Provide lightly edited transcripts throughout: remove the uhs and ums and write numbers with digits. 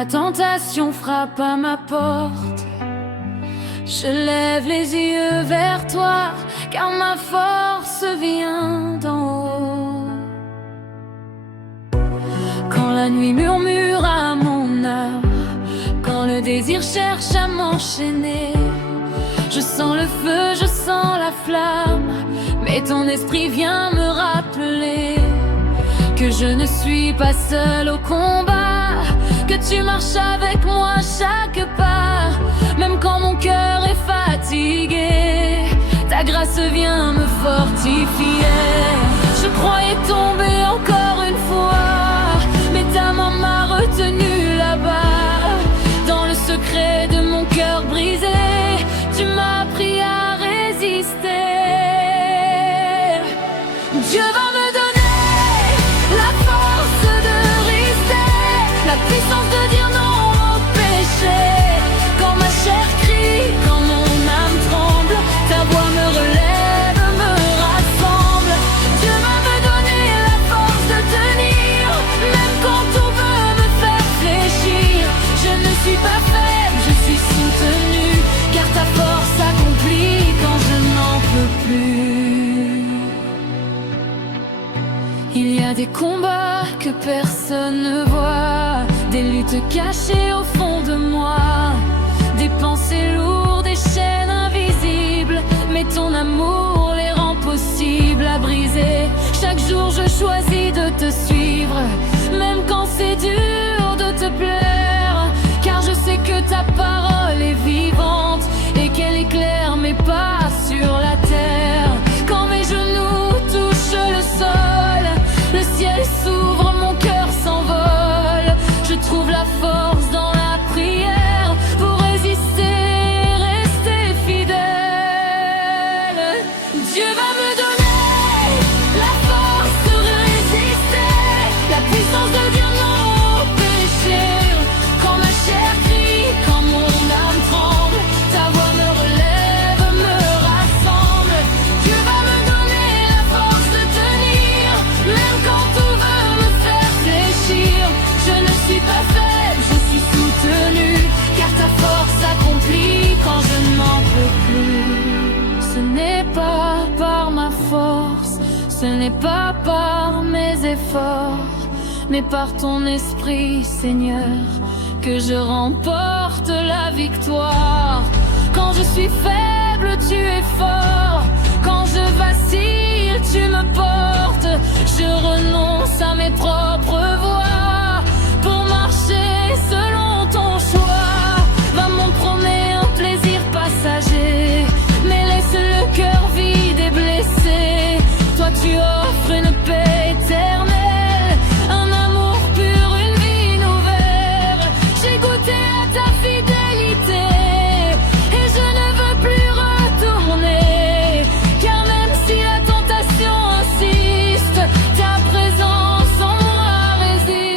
la tentation frappe à ma porte, je lève les yeux vers toi, car ma force vient d'en haut. Quand la nuit murmure à mon âme, quand le désir cherche à m'enchaîner, je sens le feu, je sens la flamme, mais ton esprit vient me rappeler que je ne suis pas seule au combat, que tu marches avec moi chaque pas, même quand mon cœur est fatigué, ta grâce vient me fortifier. Je croyais tomber encore une fois, mais ta main m'a retenu là-bas, dans le secret de mon cœur brisé, tu m'as appris à résister. Dieu va me donner la force de résister, la puissance de dire non au péché. Quand ma chair crie, quand mon âme tremble, ta voix me relève, me rassemble. Dieu va me donner la force de tenir, même quand tout veut me faire fléchir. Je ne suis pas faible, je suis soutenue, car ta force accomplit quand je n'en peux plus. Il y a des combats que personne ne voit, des luttes cachées au fond de moi, des pensées lourdes, des chaînes invisibles, mais ton amour les rend possibles à briser. Chaque jour je choisis de te suivre, même quand c'est dur de te plaire, car je sais que ta parole est vivante et qu'elle éclaire mes pas sur la terre. Quand mes genoux touchent le sol, le ciel s'ouvre, mon cœur s'envole. Je trouve la force dans la prière pour résister, rester fidèle. Dieu va me donner la force de résister, la puissance de dire non au péché. Quand ma chair crie, quand mon âme tremble, ta voix me relève, me rassemble. Dieu va me donner la force de tenir, même quand tout veut me faire fléchir. Je ne suis pas faible, je suis soutenue, car ta force accomplit quand je n'en peux plus. Ce n'est pas par ma force, ce n'est pas par mes efforts, mais par ton esprit, Seigneur, que je remporte la victoire. Quand je suis faible, tu es fort. Quand je vacille, tu me portes. Je renonce à mes propres voies pour marcher selon ton choix. Maman promet un plaisir passager, mais laisse le cœur vide et blessé. Toi tu offres une paix éternelle, un amour pur, une vie nouvelle. J'ai goûté à ta fidélité et je ne veux plus retourner, car même si la tentation insiste, ta présence en moi résiste.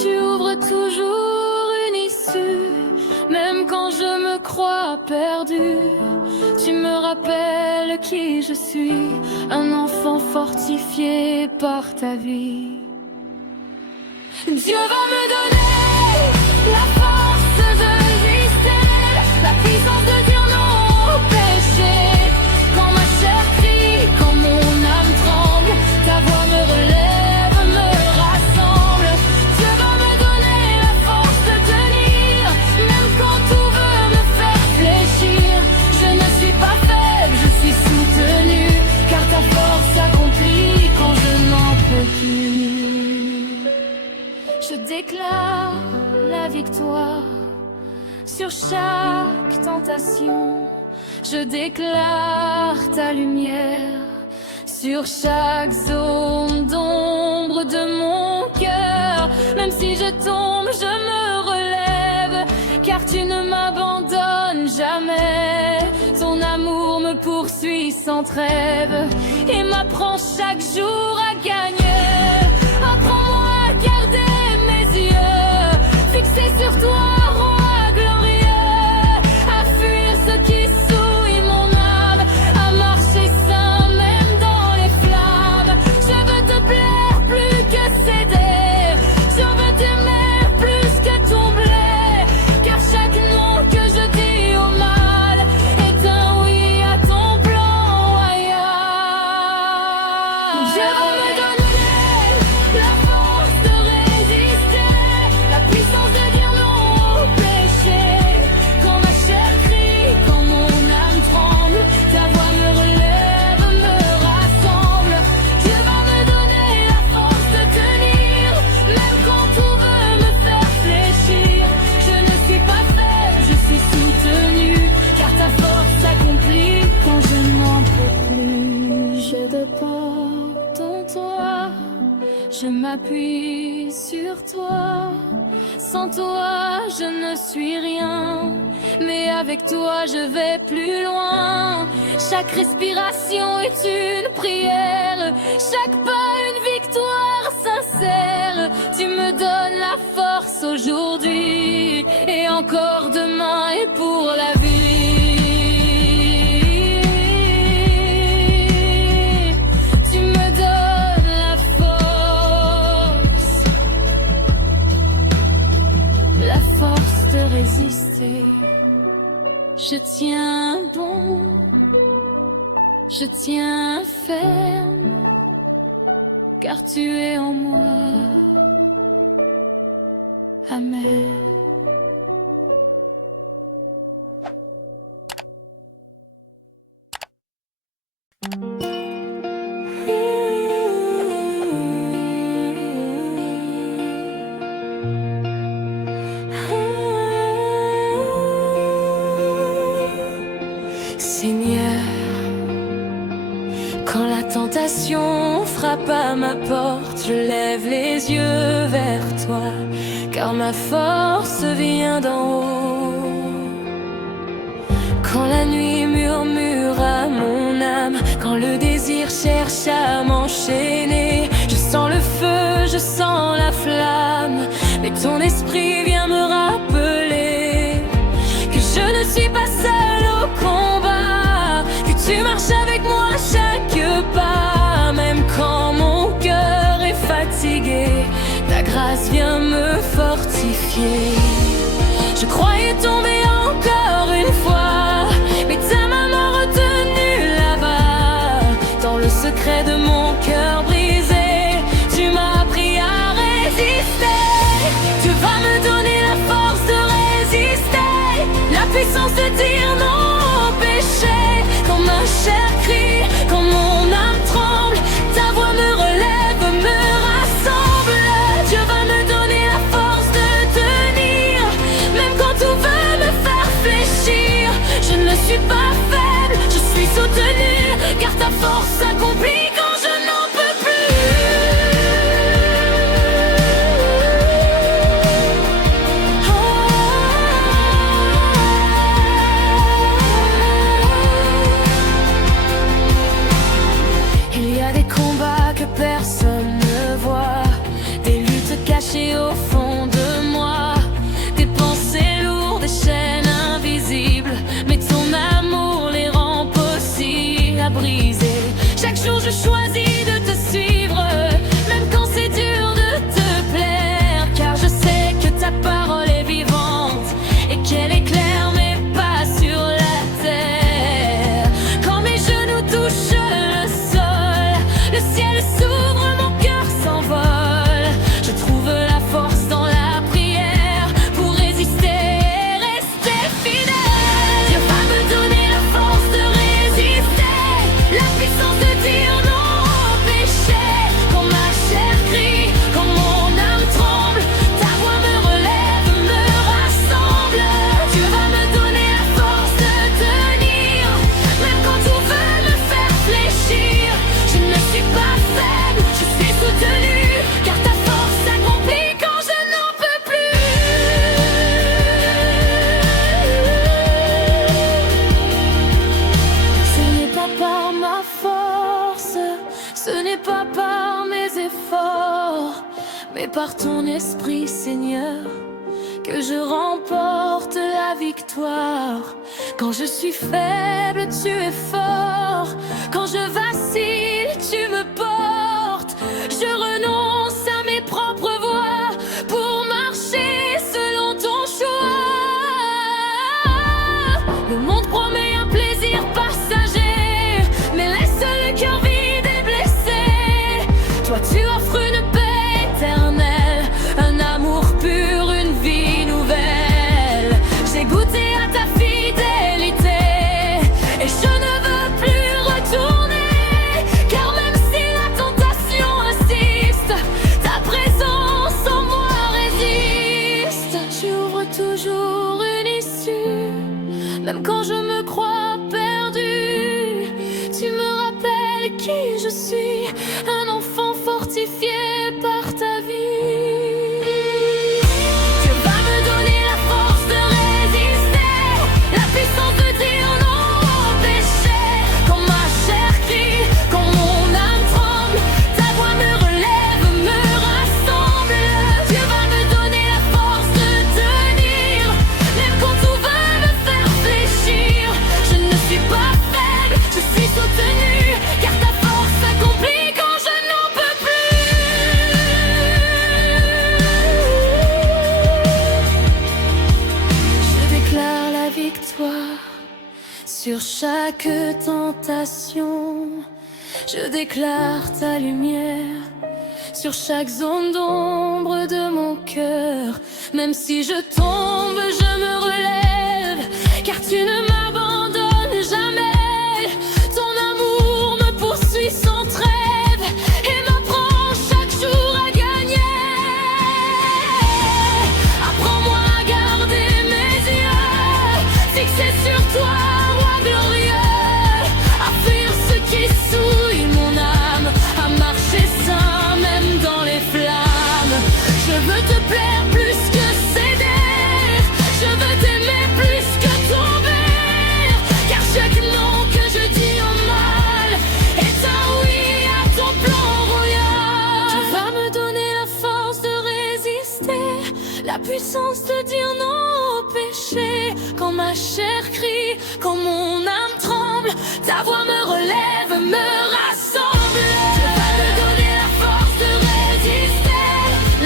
Tu ouvres toujours une issue, même quand je me crois perdue. Tu me rappelles qui je suis, un enfant fortifié par ta vie. Dieu va me donner la force de résister, la puissance de dire non au péché. Quand ma chair crie, quand mon âme tremble, ta voix me relève, me rassemble. Dieu va me donner la force de tenir, même quand tout veut me faire fléchir. Je ne suis pas faible, je suis soutenue, car ta force accomplit quand je n'en peux plus. Je déclare la victoire sur chaque tentation. Je déclare ta lumière sur chaque zone d'ombre de mon cœur. Même si je tombe, je me relève, car tu ne m'abandonnes jamais. Ton amour me poursuit sans trêve et m'apprend chaque jour à gagner. Apprends-moi à garder mes yeux fixés sur toi, roi glorieux, à fuir ce qui souille mon âme, à marcher saint même dans les flammes. Je veux te plaire plus que ces m'appuie sur toi. Sans toi, je ne suis rien. Mais avec toi, je vais plus loin. Chaque respiration est une prière. Chaque pas, une victoire sincère. Tu me donnes la force aujourd'hui. Et encore demain et pour la vie. Tu me donnes la force de résister. Je tiens bon, je tiens ferme, car tu es en moi. Amen. Seigneur, quand la tentation frappe à ma porte, je lève les yeux vers toi, car ma force vient d'en haut. Quand la nuit murmure à mon âme, quand le désir cherche à m'enchaîner, je sens le feu, je sens la flamme, mais ton esprit vient me rappeler que je ne suis pas seule au combat, que tu marches avec moi à chaque pas, même quand mon cœur est fatigué, ta grâce vient me fortifier. Je croyais tomber encore une fois, mais ta main m'a retenu là-bas. Dans le secret de mon cœur brisé, tu m'as appris à résister. Tu vas me donner la force de résister, la puissance de dire non au péché. Quand ma chair crie, quand mon âme tremble, ta voix me relève, me rassemble. Dieu va me donner la force de tenir, même quand tout veut me faire fléchir. Je ne suis pas faible, je suis soutenue, car ta force s'accomplit quand je n'en peux plus. Il y a des combats que personne ne voit, des luttes cachées au fond de moi, des pensées lourdes, des chaînes invisibles, mais ton amour les rend possibles à briser. Chaque jour je choisis de te suivre, même quand c'est dur de te plaire, car je sais que ta parole est vivante et qu'elle éclaire mes pas sur la terre. Quand mes genoux touchent le sol, le ciel s'ouvre, mon cœur s'envole. Je trouve la force dans la prière pour résister et rester fidèle. Dieu va me donner la force de résister, la puissance de dire non au péché. Quand ma chair crie, quand mon âme tremble, ta voix me relève, me rassemble. Dieu va me donner la force de tenir, même quand tout veut me faire fléchir. Je ne suis pas faible, je suis soutenue, car ta force s'accomplit quand je n'en peux plus. Ce n'est pas par ma force, ce n'est pas par mes efforts, mais par ton esprit, Seigneur, que je remporte la victoire. Quand je suis faible, tu es fort. Quand je vacille, tu me portes. Je renonce à mes propres voies pour marcher selon ton choix. Le monde promet un plaisir passager, mais laisse le cœur vide et blessé. Toi tu offres une paix éternelle, un amour pur, une vie nouvelle. J'ai goûté à ta fidélité et je ne veux plus retourner chaque tentation, je déclare ta lumière. Sur chaque zone d'ombre de mon cœur, même si je tombe, je me relève, car tu ne m'abandonnes jamais. Ton amour me poursuit sans trêve et m'apprend chaque jour à gagner. Apprends-moi à garder mes yeux fixés sur toi, roi glorieux, à fuir ce qui souille mon âme, à marcher sain même dans les flammes. Je veux te plaire plus que céder, je veux t'aimer plus que tomber, car chaque non que je dis au mal est un oui à ton plan royal. Tu vas me donner la force de résister, la puissance de dire non au péché. Quand ma chair crie, quand mon âme tremble, ta voix me relève, me rassemble. Tu vas me donner la force de résister,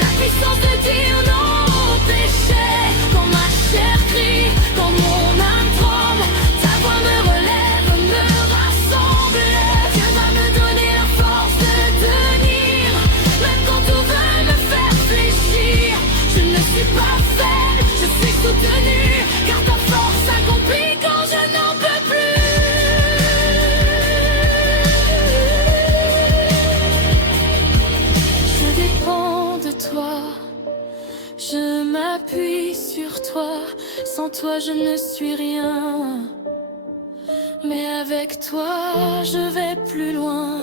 la puissance de dire non au péché. Quand ma chair crie, quand mon âme tremble, ta voix me relève, me rassemble. Tu vas me donner la force de tenir, même quand tout veut me faire fléchir. Je ne suis pas faible, je suis soutenue, car ta force accomplit quand je n'en peux plus. Je dépends de toi, je m'appuie sur toi. Sans toi je ne suis rien, mais avec toi je vais plus loin.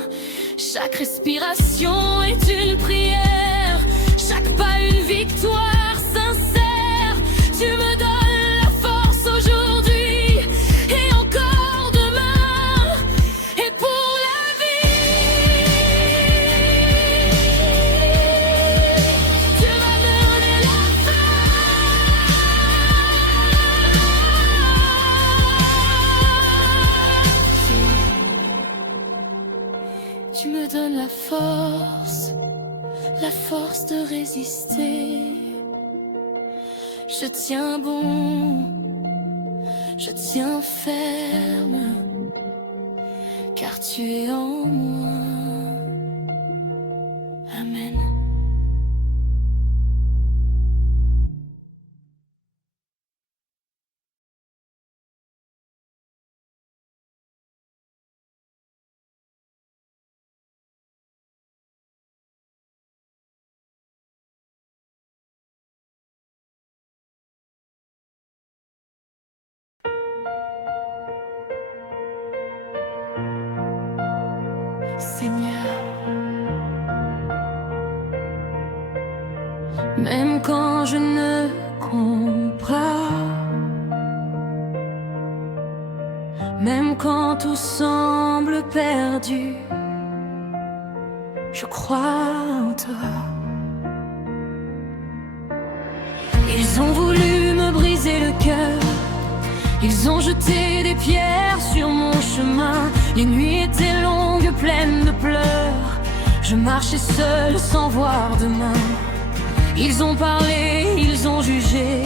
Chaque respiration est une prière, chaque pas une victoire sincère. Tu me donnes la force aujourd'hui et encore demain et pour la vie. Tu vas me donner la force. Tu me donnes la force de résister. Je tiens bon, je tiens ferme, car tu es en moi. Amen. Seigneur, même quand je ne comprends, même quand tout semble perdu, je crois en toi. Ils ont voulu me briser le cœur, ils ont jeté des pierres sur mon chemin. Les nuits étaient longues, pleines de pleurs. Je marchais seul sans voir demain. Ils ont parlé, ils ont jugé,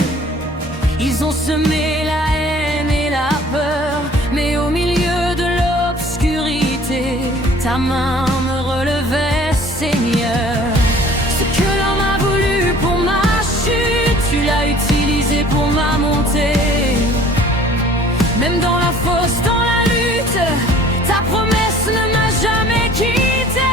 ils ont semé la haine et la peur. Mais au milieu de l'obscurité, ta main me relevait, Seigneur. Ce que l'homme a voulu pour ma chute, tu l'as utilisé pour ma montée. Même dans la fosse, dans la lutte, ta promesse ne m'a jamais quitté.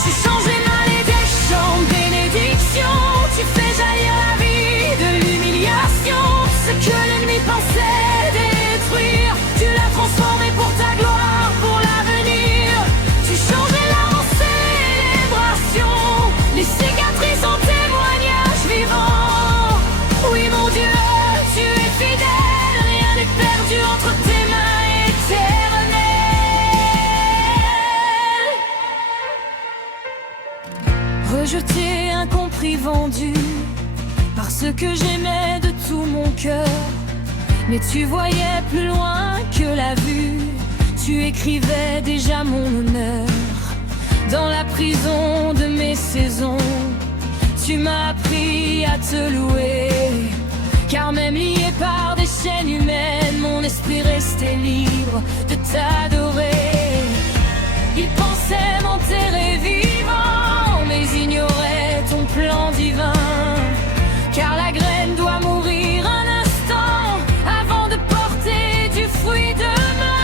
Tu changes les malédictions en bénédictions, tu fais jaillir la vie de l'humiliation. Ce que l'ennemi pensait détruire, tu l'as transformé pour ta gloire, pour l'avenir. Tu changes les larmes en célébration, les cicatrices en témoignage vivant. Oui mon Dieu, tu es fidèle, rien n'est perdu entre tes mains éternelles. Rejeté, incompris, vendu par ce que j'aimais de tout mon cœur. Mais tu voyais plus loin que la vue, tu écrivais déjà mon honneur. Dans la prison de mes saisons, tu m'as appris à te louer. Car même lié par des chaînes humaines, esprit restait libre de t'adorer. Il pensait m'enterrer vivant, mais ignorait ton plan divin. Car la graine doit mourir un instant avant de porter du fruit demain.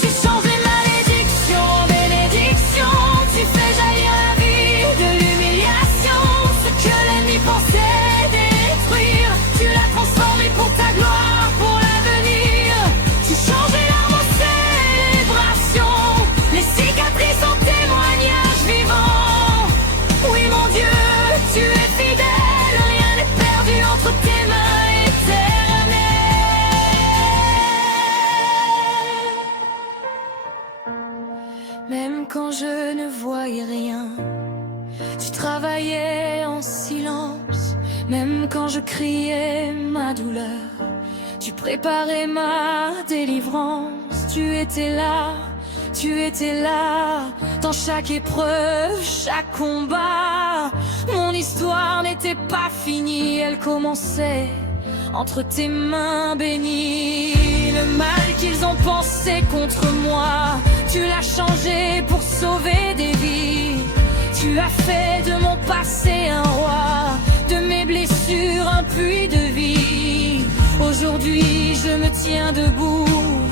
Tu changes les malédictions en bénédictions, tu fais jaillir la vie de l'humiliation. Ce que l'ennemi pensait détruire, tu l'as transformé pour ta gloire, pour l'avenir. Tu changes les larmes en célébration, les cicatrices en témoignage vivant. Oui mon Dieu, tu es fidèle, rien n'est perdu entre tes mains éternelles. Même quand je ne voyais rien, tu travaillais en silence. Même quand je criais ma douleur, tu préparais ma délivrance. Tu étais là dans chaque épreuve, chaque combat. Mon histoire n'était pas finie, elle commençait entre tes mains bénies. Le mal qu'ils ont pensé contre moi, tu l'as changé pour sauver des vies. Tu as fait de mon passé un roi, de mes blessures un puits de vie. Aujourd'hui je me tiens debout,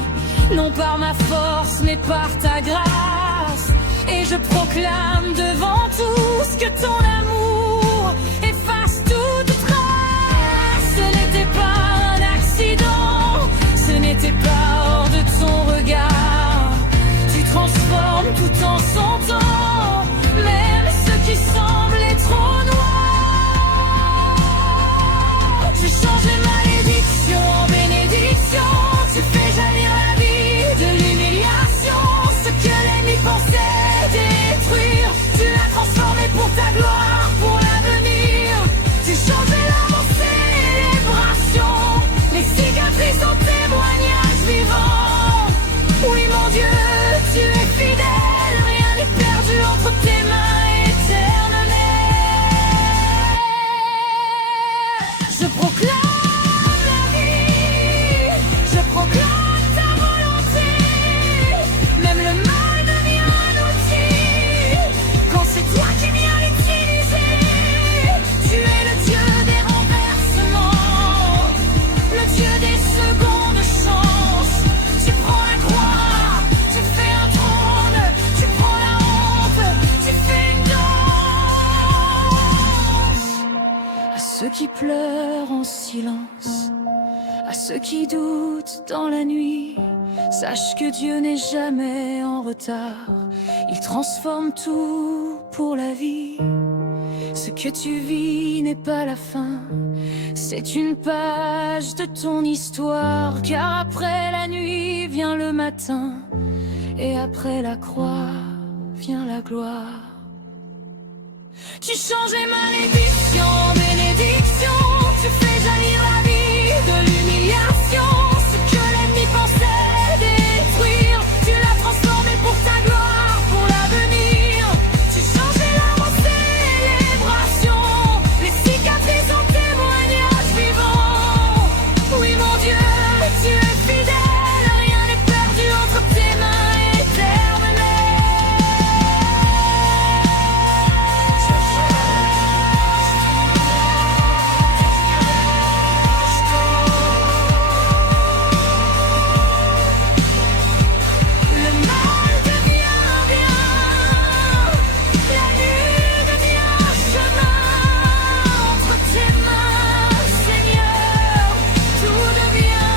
non par ma force mais par ta grâce. Et je proclame devant tous que ton amour efface toute trace. Ce n'était pas un accident, ce n'était pas hors de ton regard. Tu transformes tout en son temps, même ce qui semblait trop noir. Tu changes les malédictions en bénédictions, tu fais jaillir la vie de l'humiliation. Ce que l'ennemi pensait détruire, tu l'as transformé pour ta gloire, pour l'avenir. Tu changes les larmes en célébration, les cicatrices en témoignage vivant. Oui mon Dieu, tu es fidèle, rien n'est perdu entre tes mains éternelles. Je proclame la vie, je proclame ta volonté. Même le mal devient un outil quand c'est toi qui viens l'utiliser. Tu es le Dieu des renversements, le Dieu des secondes chances. Tu prends la croix, tu fais un trône, tu prends la honte, tu fais une danse. À ceux qui pleurent en silence, à ceux qui doutent dans la nuit, sache que Dieu n'est jamais en retard. Il transforme tout pour la vie. Ce que tu vis n'est pas la fin, c'est une page de ton histoire. Car après la nuit vient le matin, et après la croix vient la gloire. Tu changes les malédictions en bénédictions, tu fais jaillir la vie de l'humiliation. Ce que l'ennemi pensait détruire, tu l'as transformé pour ta gloire, pour l'avenir. Tu changes les larmes en célébration, les cicatrices en témoignage vivant. Oui mon Dieu, tu es fidèle, rien n'est perdu entre tes mains éternelles. Le mal devient bien, la nuit devient un chemin. Entre tes mains, Seigneur, tout devient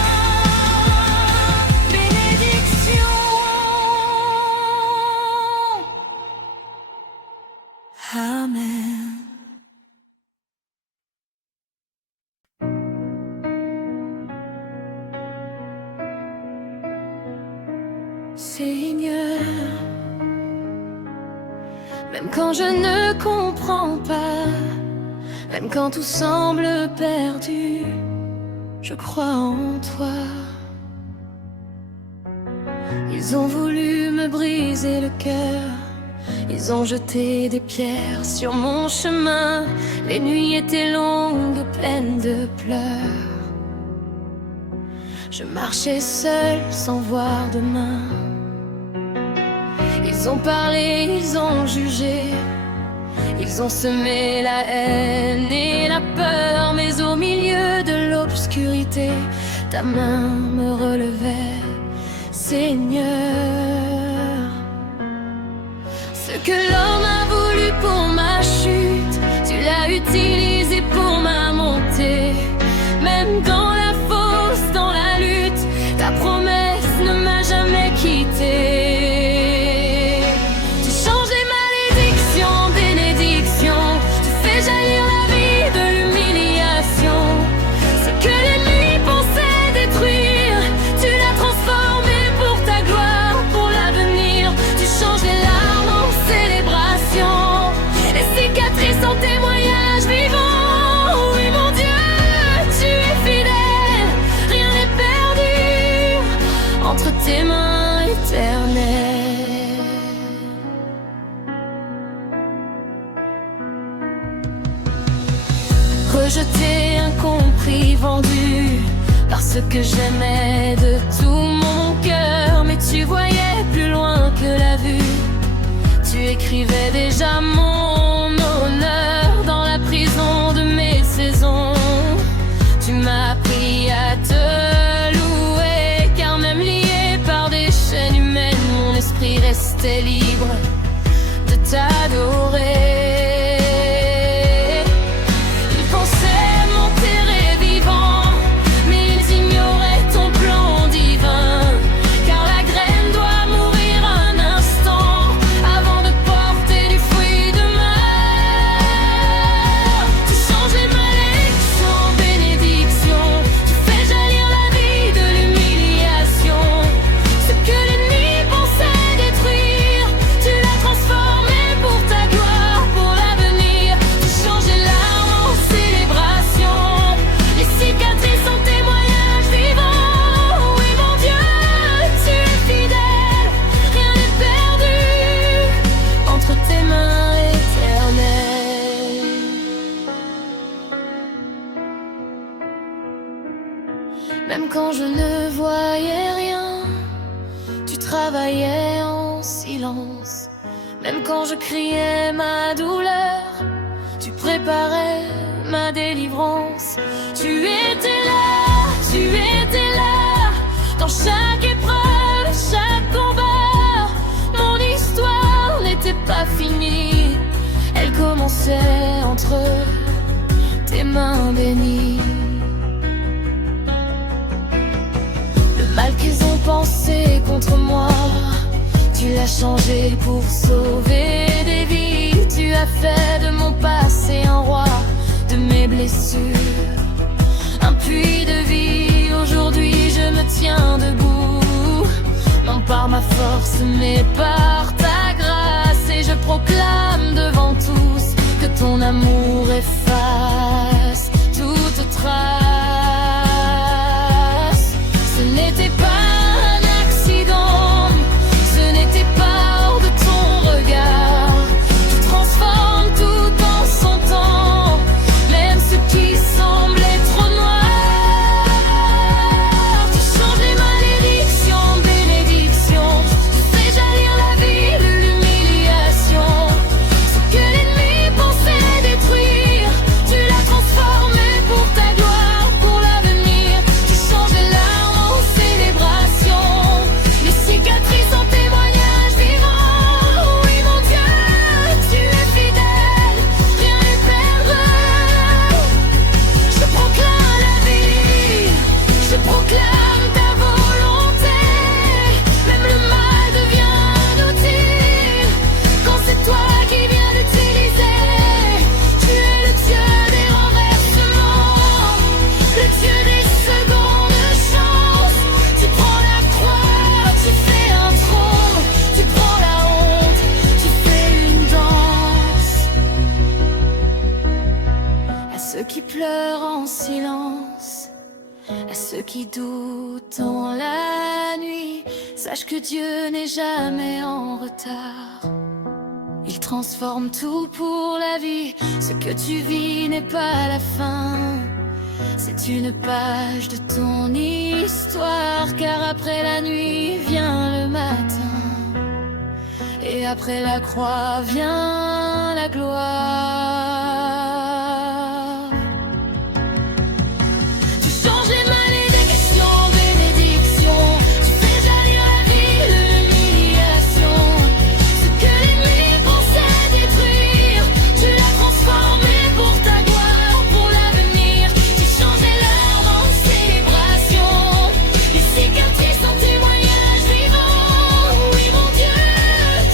bénédiction. Amen. Seigneur, même quand je ne comprends pas, même quand tout semble perdu, je crois en toi. Ils ont voulu me briser le cœur, ils ont jeté des pierres sur mon chemin. Les nuits étaient longues, pleines de pleurs. Je marchais seule sans voir demain. Ils ont parlé, ils ont jugé, ils ont semé la haine et la peur. Mais au milieu de l'obscurité, ta main me relevait, Seigneur. Ce que l'homme a voulu pour ma chute, tu l'as utilisé pour ma montée. Même dans la fosse, dans la lutte, ta promesse ne m'a jamais quitté. Tu changes les malédictions en bénédictions, tu fais jaillir la vie de l'humiliation. Ce que l'ennemi pensait détruire, tu l'as transformé pour ta gloire, pour l'avenir. Tu changes les larmes en célébration, les cicatrices en témoignage vivant. Oui mon Dieu, tu es fidèle, rien n'est perdu entre tes mains éternelles. Rejeté, incompris, vendu par ce que j'aimais de tout mon cœur. Mais tu voyais plus loin que la vue, tu écrivais déjà mon honneur dans la prison de mes saisons. Tu m'as appris à te louer, car même lié par des chaînes humaines, mon esprit restait libre de t'adorer. Ils pensaient m'enterrer vivant, mais ils ignoraient ton plan divin. Car la graine doit mourir un instant avant de porter du fruit demain. Tu changes les malédictions en bénédictions, tu fais jaillir la vie de l'humiliation. Ce que l'ennemi pensait détruire, tu l'as transformé pour ta gloire, pour l'avenir. Tu changes les larmes en célébration, les cicatrices en témoignage vivant. Oui mon Dieu, tu es fidèle, rien n'est perdu entre tes mains éternelles. Même quand je ne voyais rien, tu travaillais en silence. Même quand je criais ma douleur, tu préparais ma délivrance. Tu étais là, dans chaque épreuve, chaque combat. Mon histoire n'était pas finie, elle commençait entre tes mains bénies. Le mal qu'ils ont pensé contre moi, tu l'as changé pour sauver des vies. Tu as fait de mon passé un roi, de mes blessures un puits de vie. Aujourd'hui je me tiens debout, non par ma force mais par ta grâce. Et je proclame devant tous que ton amour efface toute trace. Ce n'était pas un accident, ce n'était pas hors de ton regard. Tu transformes tout en son temps, même ce qui semblait trop noir. Tu changes les malédictions en bénédictions, tu fais jaillir la vie de l'humiliation. Ce que l'ennemi pensait détruire, tu l'as transformé pour ta gloire, pour l'avenir. Tu changes les larmes en célébration, les cicatrices en témoignage vivant. Oui mon Dieu, tu es fidèle, rien n'est perdu. Je proclame la vie, je proclame ta volonté. Même le mal devient inutile quand c'est toi qui viens l'utiliser. Tu es le Dieu des renversements, le Dieu des secondes chances. Tu prends la croix, tu fais un trône, tu prends la honte, tu fais une danse. À ceux qui pleurent en silence, à ceux qui doutent en la nuit, sache que Dieu n'est jamais en retard. Il transforme tout pour la vie. Ce que tu vis n'est pas la fin, C'est une page de ton histoire, car après la nuit vient le matin, et après la croix vient la gloire. Tu changes les malédictions en bénédictions, tu fais jaillir la vie de l'humiliation. Ce que l'ennemi pensait détruire, tu l'as transformé pour ta gloire, pour l'avenir. Tu changes les larmes en célébration, les cicatrices en témoignage vivant. Oui mon Dieu,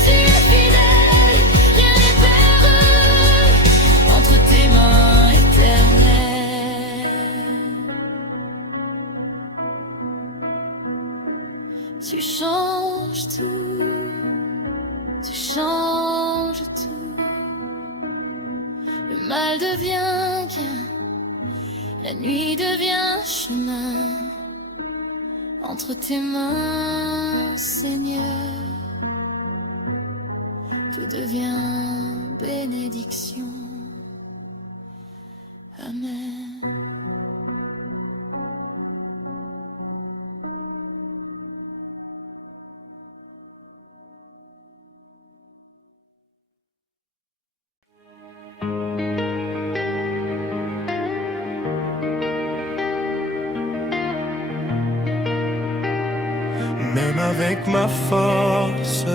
tu es fidèle, rien n'est perdu entre tes mains éternelles. Tu changes tout, tu changes tout. Le mal devient gain, la nuit devient chemin. Entre tes mains, Seigneur, tout devient bénédiction. Amen. Même avec ma force,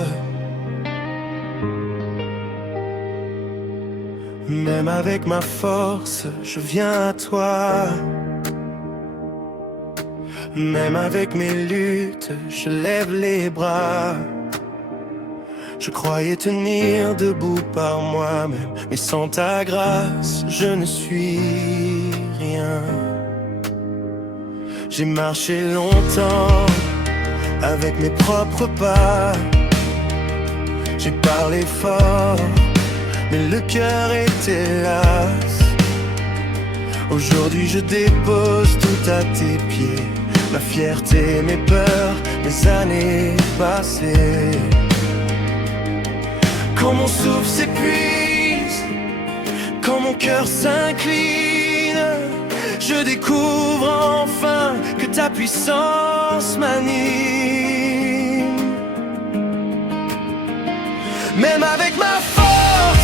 même avec ma force, je viens à toi. Même avec mes luttes, je lève les bras. Je croyais tenir debout par moi-même, mais sans ta grâce, je ne suis rien. J'ai marché longtemps avec mes propres pas, j'ai parlé fort, mais le cœur était las. Aujourd'hui je dépose tout à tes pieds, ma fierté, mes peurs, mes années passées. Quand mon souffle s'épuise, quand mon cœur s'incline, je découvre enfin que ta puissance m'anime. Même avec ma force,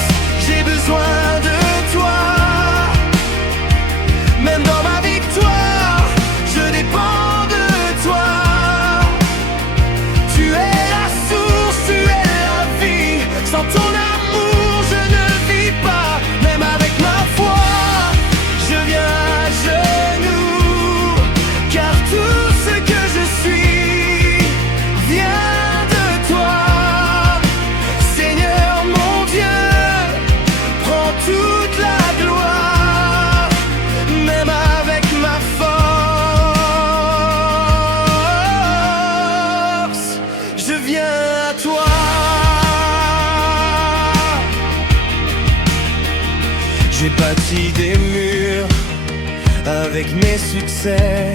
j'ai besoin de toi. Même dans ma victoire, je dépends de toi. Tu es la source, tu es la vie. Sans ton amour, je ne vis pas. Même avec ma foi, je viens à genoux, car tout ce que je suis vient de toi. Seigneur mon Dieu, prends toute la gloire. Même avec ma force, je viens à toi. J'ai bâti des murs avec mes succès,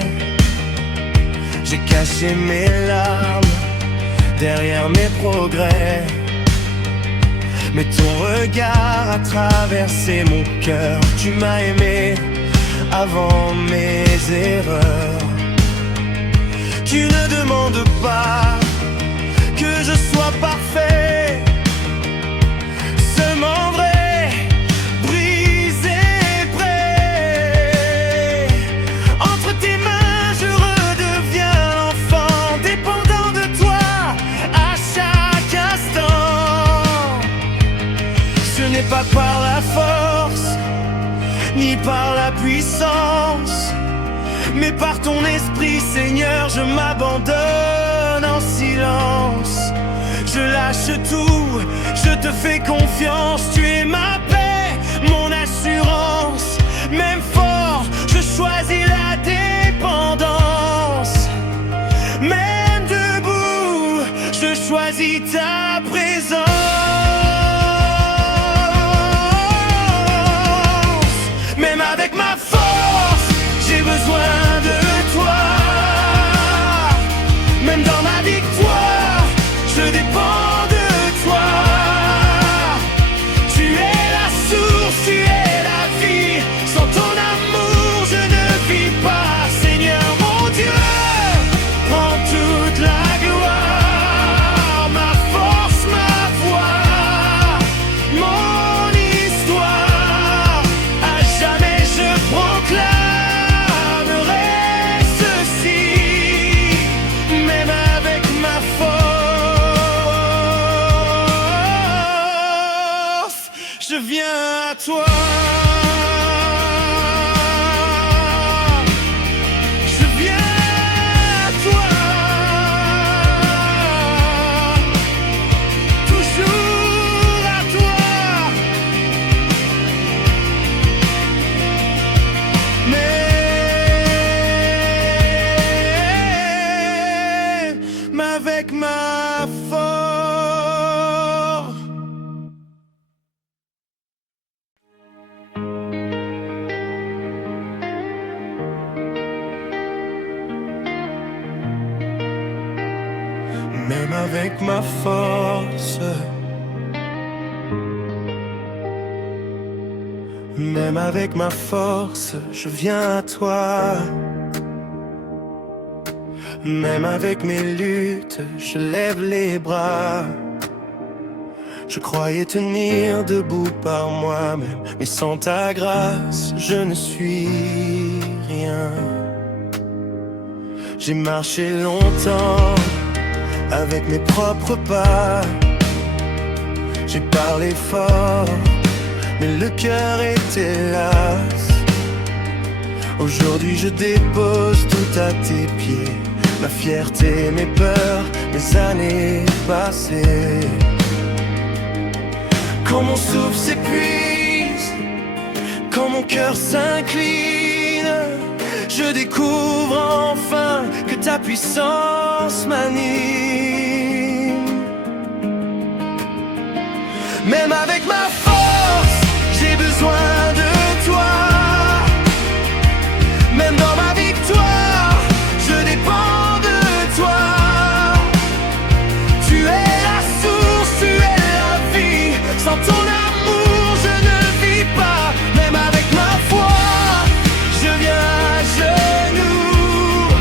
j'ai caché mes larmes derrière mes progrès. Mais ton regard a traversé mon cœur, tu m'as aimé avant mes erreurs. Tu ne demandes pas que je sois parfait, seulement vrai, brisé, prêt. Entre tes mains je redeviens l'enfant dépendant de toi à chaque instant. Ce n'est pas par la force ni par la puissance, mais par ton esprit, Seigneur, je m'abandonne en silence. Je lâche tout, je te fais confiance. Tu es ma paix, mon assurance. Même fort, je choisis la dépendance. Même debout, je choisis ta présence. Même avec ma force, j'ai besoin de toi. Même dans ma victoire, je dépends de toi. Tu je viens à toi. Je viens à toi. Toujours à toi. Même avec ma force. Même avec ma force, même avec ma force, je viens à toi. Même avec mes luttes, je lève les bras. Je croyais tenir debout par moi-même, mais sans ta grâce, je ne suis rien. J'ai marché longtemps avec mes propres pas. J'ai parlé fort, mais le cœur était las. Aujourd'hui je dépose tout à tes pieds, ma fierté, mes peurs, mes années passées. Quand mon souffle s'épuise, quand mon cœur s'incline, je découvre enfin que ta puissance m'anime. Même avec ma force, j'ai besoin de toi. Même dans ma victoire, je dépends de toi. Tu es la source, tu es la vie. Sans ton amour, je ne vis pas. Même avec ma foi, je viens à genoux.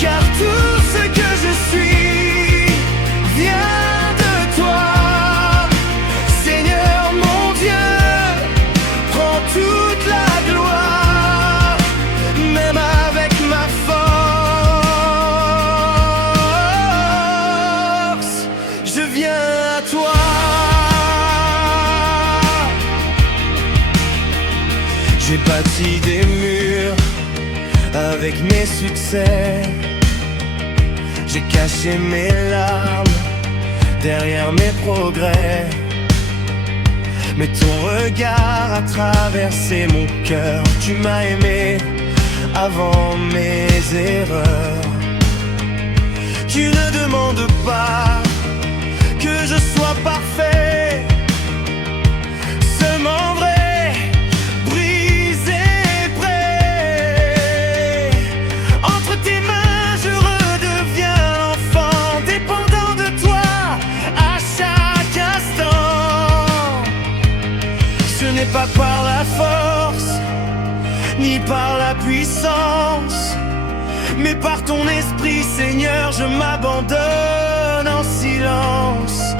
Car tout ce que je suis vient de toi. Seigneur mon Dieu, prends toute la gloire. Même avec ma force, je viens à toi. J'ai bâti des murs avec mes succès. J'ai caché mes larmes derrière mes progrès. Mais ton regard a traversé mon cœur. Tu m'as aimé avant mes erreurs. Tu ne demandes pas que je sois parfait, seulement vrai, brisé, prêt. Entre tes mains je redeviens l'enfant, dépendant de toi à chaque instant. Ce n'est pas par la force ni par la puissance, mais par ton esprit, Seigneur, je m'abandonne en silence.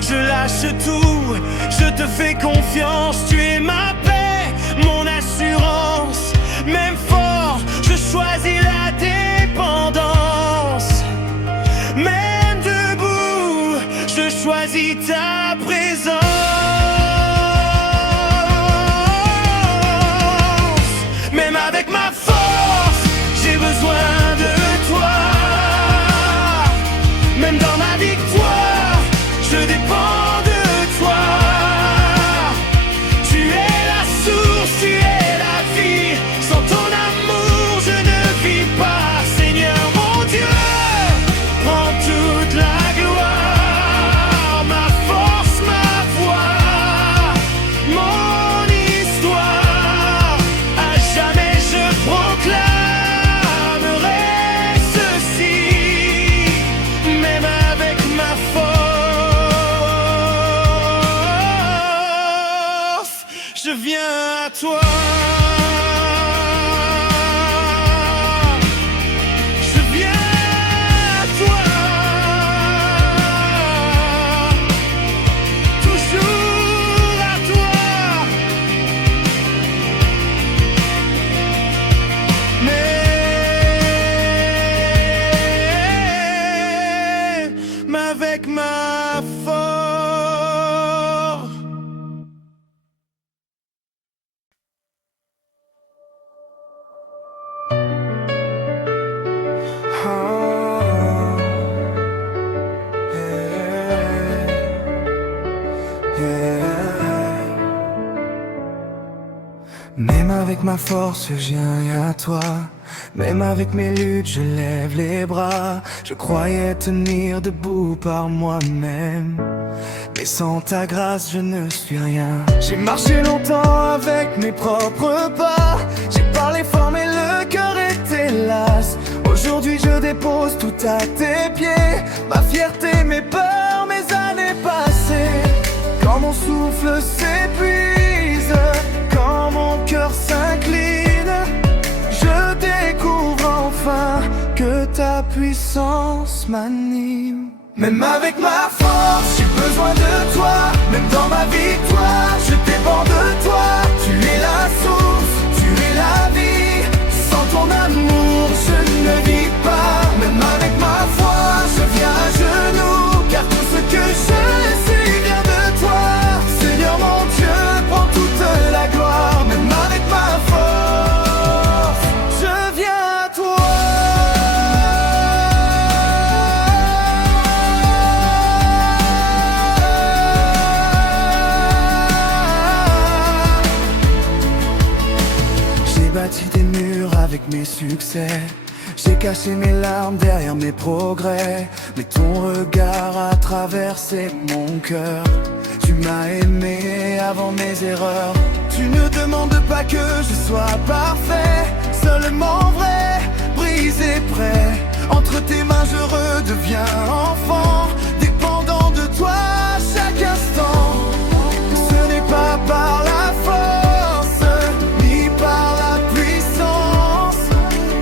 Je lâche tout, je te fais confiance. Tu es ma paix, mon assurance. Même fort, je choisis la dépendance. Même debout, je choisis ta présence. Même avec ma force, j'ai besoin de toi. Même dans ma victoire, je dépends de toi. Tu es la source, tu es la vie. Sans ton amour, je ne vis pas. Seigneur mon Dieu, prends toute la gloire. Ma force, ma voix, mon histoire. À jamais je proclamerai ceci. Même avec ma force, je viens à toi. Je viens à toi. Toujours à toi. Même avec ma force. Même avec ma force, je viens à toi. Même avec mes luttes, je lève les bras. Je croyais tenir debout par moi-même, mais sans ta grâce, je ne suis rien. J'ai marché longtemps avec mes propres pas. J'ai parlé fort, mais le cœur était las. Aujourd'hui, je dépose tout à tes pieds. Ma fierté, mes peurs, mes années passées. Quand mon souffle s'épuise, quand mon cœur s'incline, je découvre enfin que ta puissance m'anime. Même avec ma force, j'ai besoin de toi. Même dans ma victoire, je dépends de toi. Tu es la source, tu es la vie. Sans ton amour, je ne vis pas. Même avec ma foi, je viens à genoux, car tout ce que je suis vient de toi. Seigneur mon Dieu, prends toute la gloire. Même avec ma force, je viens à toi. J'ai bâti des murs avec mes succès. J'ai caché mes larmes derrière mes progrès. Mais ton regard a traversé mon cœur. Tu m'as aimé avant mes erreurs. Tu ne demandes pas que je sois parfait, seulement vrai, brisé, prêt. Entre tes mains je redeviens enfant, dépendant de toi chaque instant. Ce n'est pas par la force, ni par la puissance,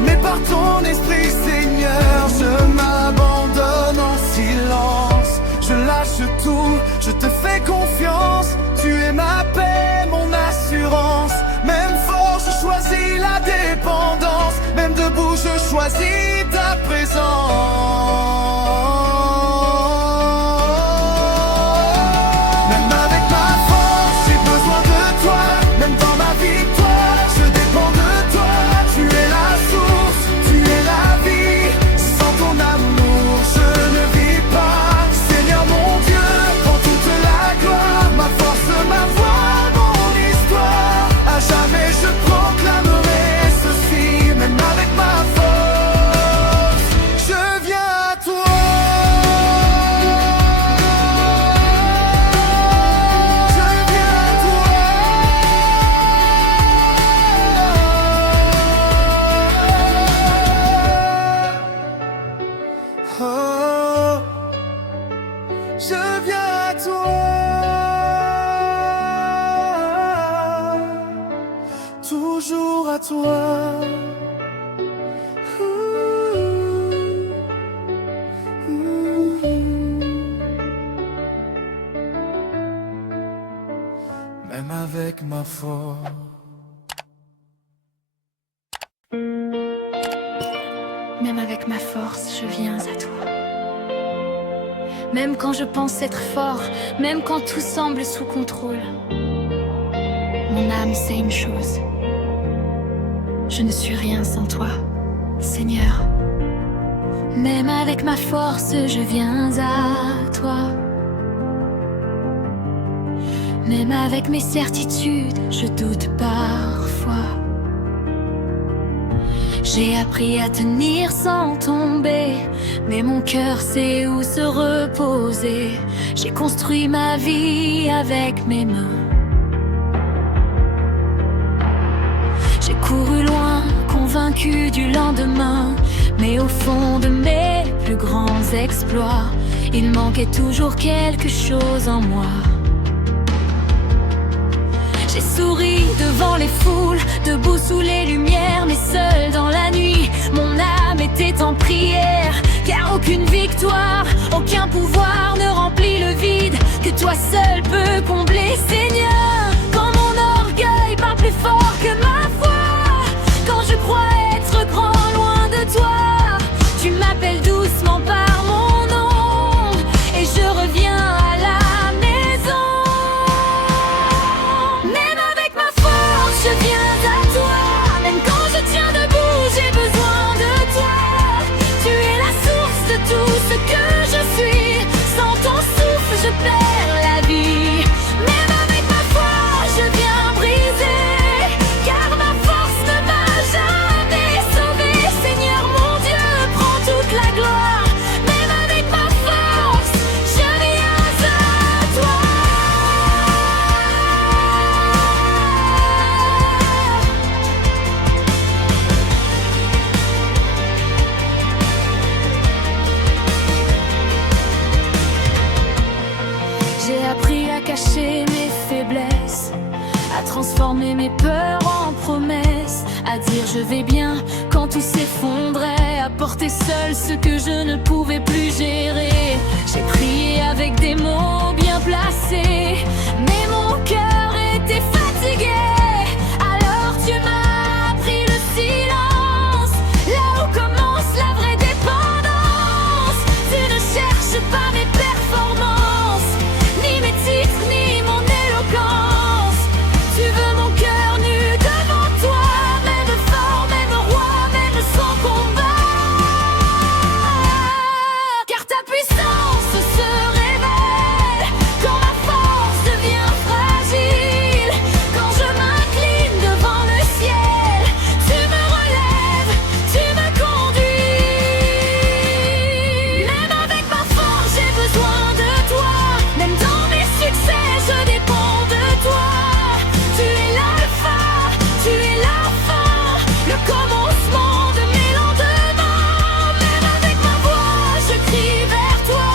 mais par ton esprit, Seigneur. Je m'abandonne en silence. Je lâche tout, je te fais confiance. Tu es ma paix, mon assurance. Même fort, je choisis la dépendance. Même debout, je choisis ta présence. Même avec ma force, j'ai besoin de toi. Même dans ma victoire, je dépends de toi. Tu es la source, tu es la vie. Sans ton amour, je ne vis pas. Seigneur mon Dieu, prends toute la gloire. Ma force, ma voix, mon histoire. À jamais je proclamerai ceci. Même avec ma force, je viens à toi. Je viens à toi. Oh, je viens à toi. Toujours à toi. Même avec ma force. Même avec ma force, je viens à toi. Même quand je pense être fort, même quand tout semble sous contrôle, mon âme sait une chose: je ne suis rien sans toi, Seigneur. Même avec ma force, je viens à toi. Même avec mes certitudes, je doute parfois. J'ai appris à tenir sans tomber, mais mon cœur sait où se reposer. J'ai construit ma vie avec mes mains. J'ai couru loin, convaincu du lendemain, mais au fond de mes plus grands exploits, il manquait toujours quelque chose en moi. J'ai souri devant les foules, debout sous les lumières, mais seul dans la nuit, mon âme était en prière. Car aucune victoire, aucun pouvoir ne remplit le vide que toi seul peux combler, Seigneur. Quand mon orgueil parle plus fort que ma foi, quand je crois être grand loin de toi, tu m'appelles doucement par mon nom et je reviens à la maison. Même avec ma force, je viens à toi. Même quand je tiens debout, j'ai besoin de toi. Tu es la source de tout ce que je suis. Sans ton souffle, je perds la vie. Même avec ma foi, à transformer mes peurs en promesses, à dire je vais bien quand tout s'effondrait, à porter seul ce que je ne pouvais plus gérer. J'ai prié avec des mots bien placés, mais mon cœur était fatigué. Alors tu m'as appris le silence, là où commence la vraie dépendance. Tu ne cherches pas mes performances, ni mes titres, ni mon éloquence. Tu veux mon cœur nu devant toi, même fort, même roi, même sans combat. Car ta puissance se révèle quand ma force devient fragile. Quand je m'incline devant le ciel, tu me relèves, tu me conduis. Même avec ma force, j'ai besoin de toi. Même dans mes succès, je dépends de toi. Tu es l'alpha, tu es la fin, le commencement de mes lendemains. Même avec ma voix, je crie vers toi,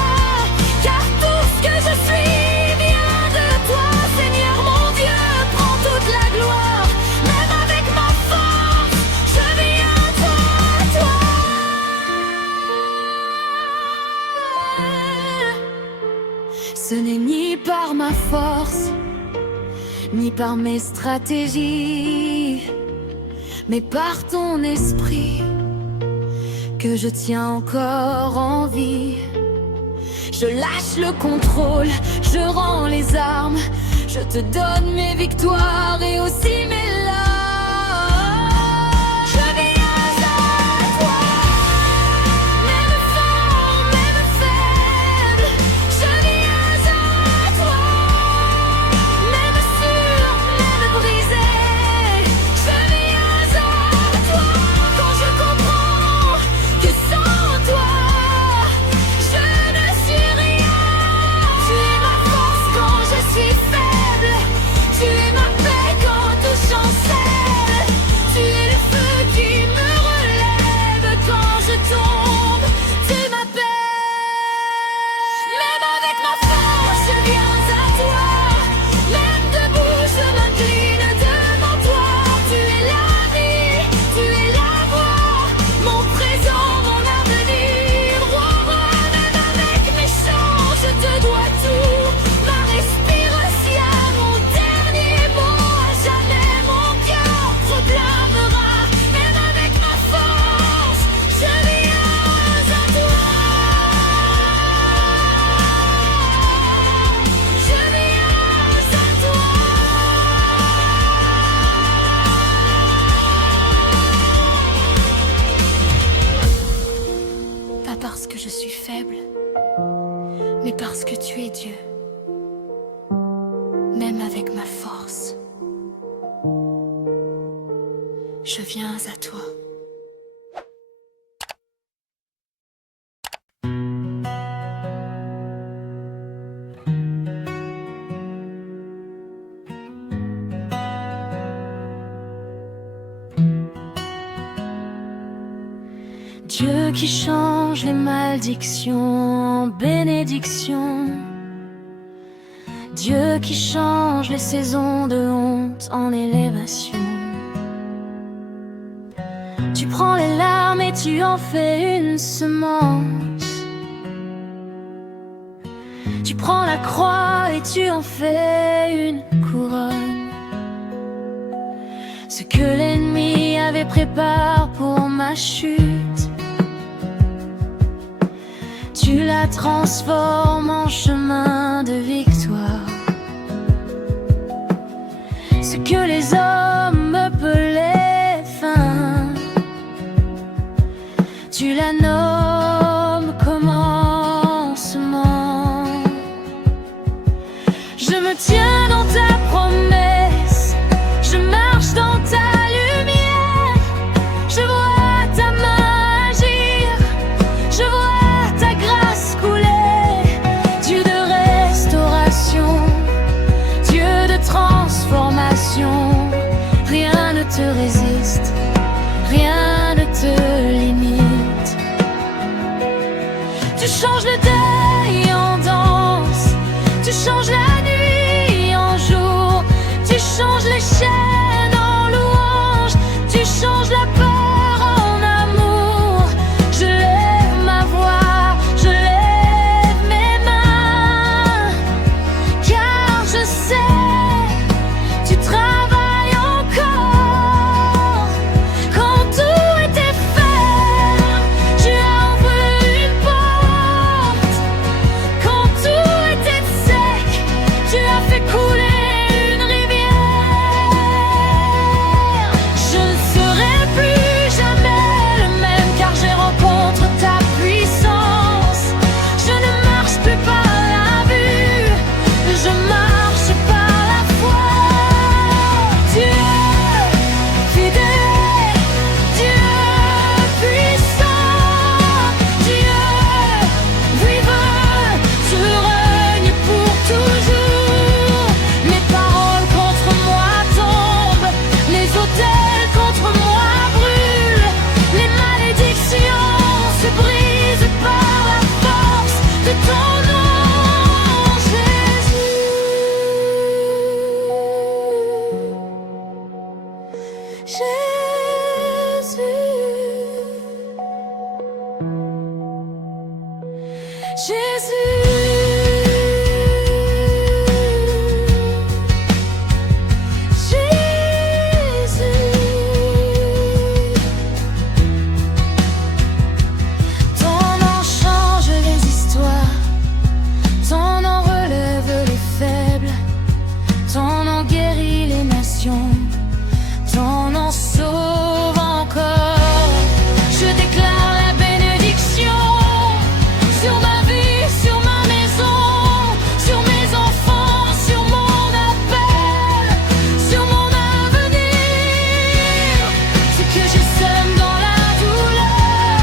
car tout ce que je suis vient de toi. Seigneur mon Dieu, prends toute la gloire. Même avec ma force, je viens à toi. Ce n'est ni par ma force, ni par mes stratégies, mais par ton esprit que je tiens encore en vie. Je lâche le contrôle, je rends les armes, je te donne mes victoires et aussi mes larmes. Je viens à toi, même fort, même faible. Je viens à toi, même sûr, même brisé. Je viens à toi quand je comprends que sans toi, je ne suis rien. Tu es ma force quand je suis faible. Tu es ma paix quand tout chancelle. Tu es le feu qui me relève quand je tombe. Tu m'appelles. Même avec ma force, je viens à toi. Même debout, je m'incline devant toi. Tu es la vie, tu es la voix, mon présent, mon avenir. Roi, même avec mes chants, je te dois tout. Ma respiration, mon dernier mot, à jamais mon cœur proclamera. Même avec ma force, je viens à toi. Je viens à toi. Pas parce que je suis faible, mais parce que tu es Dieu. Même avec ma force, je viens à toi. Dieu qui change les malédictions en bénédictions. Dieu qui change les saisons de honte en élévation. Tu prends les larmes et tu en fais une semence. Tu prends la croix et tu en fais une couronne. Ce que l'ennemi avait préparé pour ma chute, tu la transformes en chemin de victoire. Ce que les hommes appelaient fin, tu la nommes commencement. Je me tiens dans ta promesse, je marche dans ta lumière. Je vois ta main agir, je vois ta grâce couler. Dieu de restauration, Dieu de transformation, Ton nom sauve encore. Je déclare la bénédiction sur ma vie, sur ma maison, sur mes enfants, sur mon appel, sur mon avenir. Ce que je sème dans la douleur,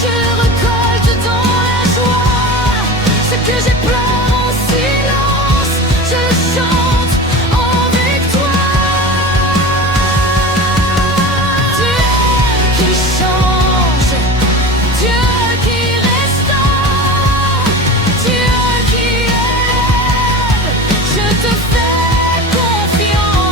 je le récolte dans la joie. Ce que j'ai pleuré en silence, je le chante en victoire. Dieu qui change, Dieu qui restaure, Dieu qui aide, je te fais confiance.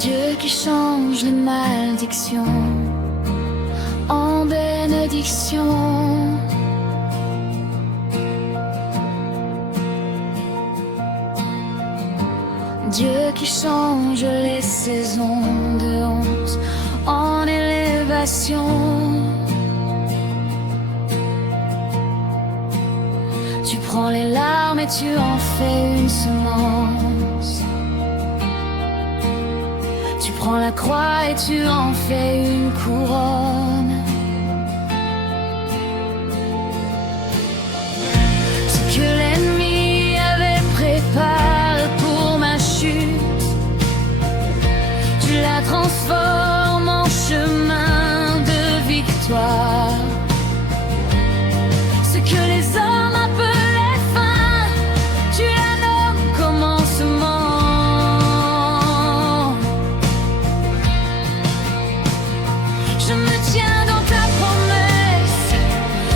Dieu qui change les malédictions en bénédiction. Dieu qui change les saisons de honte en élévation. Tu prends les larmes et tu en fais une semence. Tu prends la croix et tu en fais une couronne. Ce que l'ennemi avait préparé pour ma chute, tu la transformes en chemin de victoire. Ce que les hommes appelaient fin, tu la nommes commencement. Je me tiens dans ta promesse,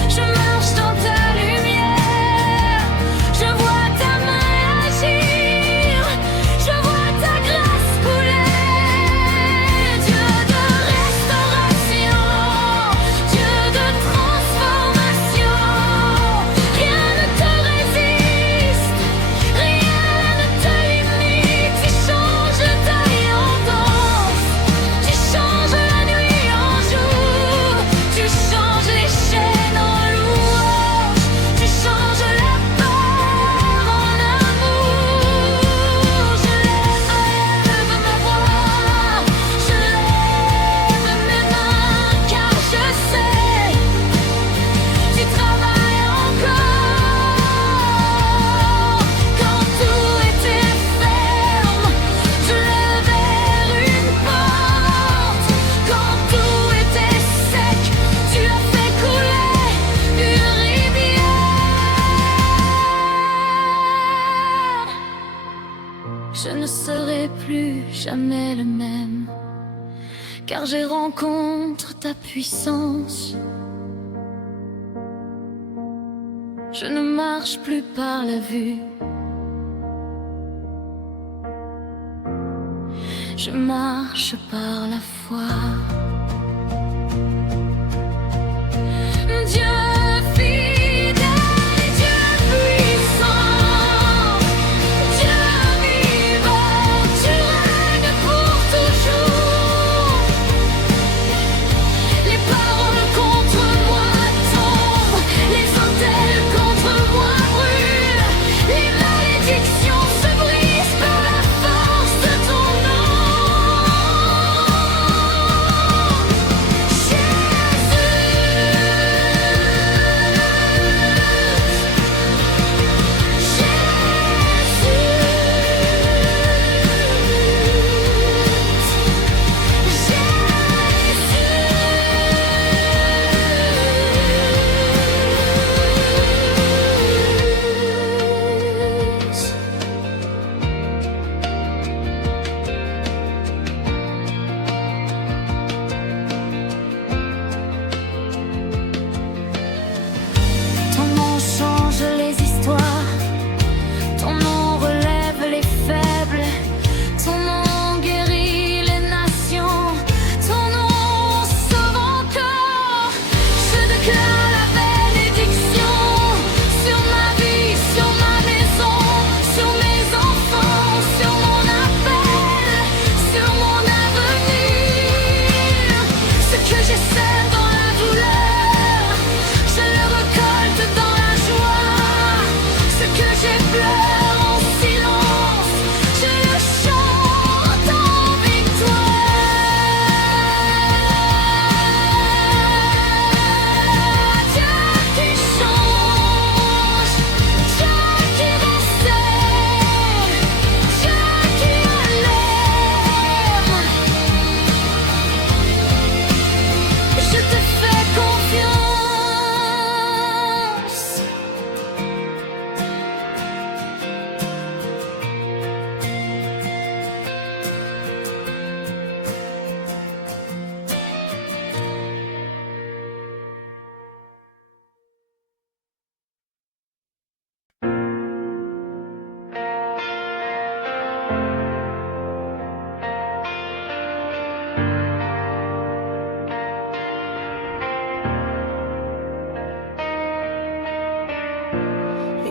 je marche dans ta lumière. Je vois ta main agir, je vois ta grâce couler. Dieu de restauration, Dieu de transformation. Rien ne te résiste, rien ne te limite. Tu changes la taille en danse, tu changes la nuit en jour, tu changes les chaînes en louange, tu changes la peur en amour. Je lève ma voix, je lève mes mains, car je sais, tu travailles encore. Quand tout était ferme, je levais une porte. Quand tout était sec, tu as fait couler une rivière. Je ne serai plus jamais le même, car j'ai rencontré ta puissance. Je ne marche plus par la vue, je marche par la foi. Dieu fidèle, Dieu puissant, Dieu vivant, tu règnes pour toujours. Les paroles contre moi tombent, les autels contre moi brûlent.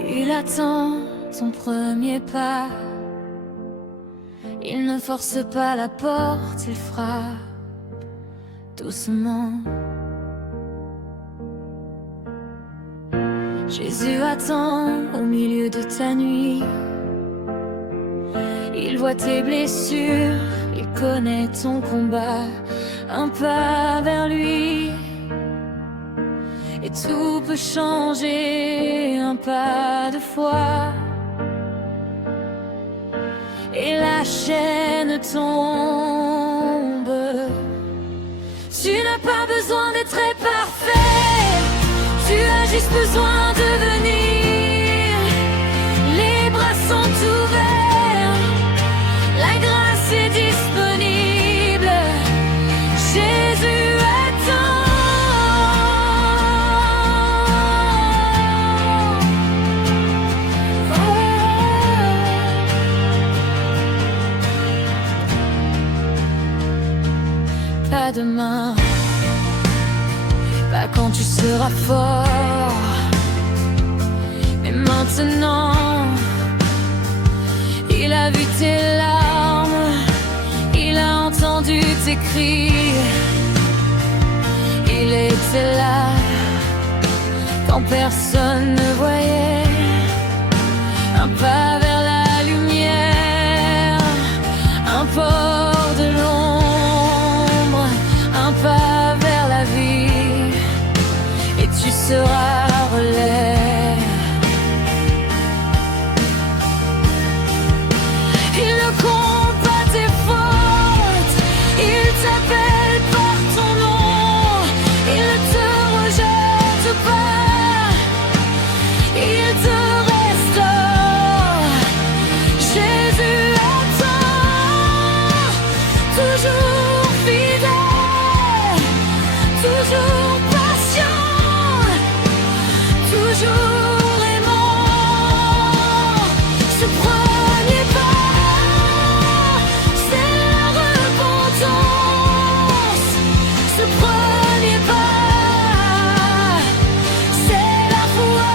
Il attend son premier pas. Il ne force pas la porte, il frappe doucement. Jésus attend au milieu de ta nuit. Il voit tes blessures, il connaît ton combat. Un pas vers lui et tout peut changer. Un pas de foi et la chaîne tombe. Tu n'as pas besoin d'être très parfait, tu as juste besoin de venir. Les bras sont ouverts, la grâce est disponible. Jésus attend. Pas demain, pas quand tu seras fort, mais maintenant. Il a vu tes larmes, il a entendu tes cris. Il était là quand personne ne voyait. Un pas vers la lumière, un port de l'ombre, un pas vers la vie, et tu seras relais. Il ne compte pas tes fautes, il t'appelle par ton nom. Il ne te rejette pas, il te restaure. Jésus attend, toujours fidèle, toujours patient, toujours aimant. Ce premier pas, c'est la repentance. Ce premier pas, c'est la foi.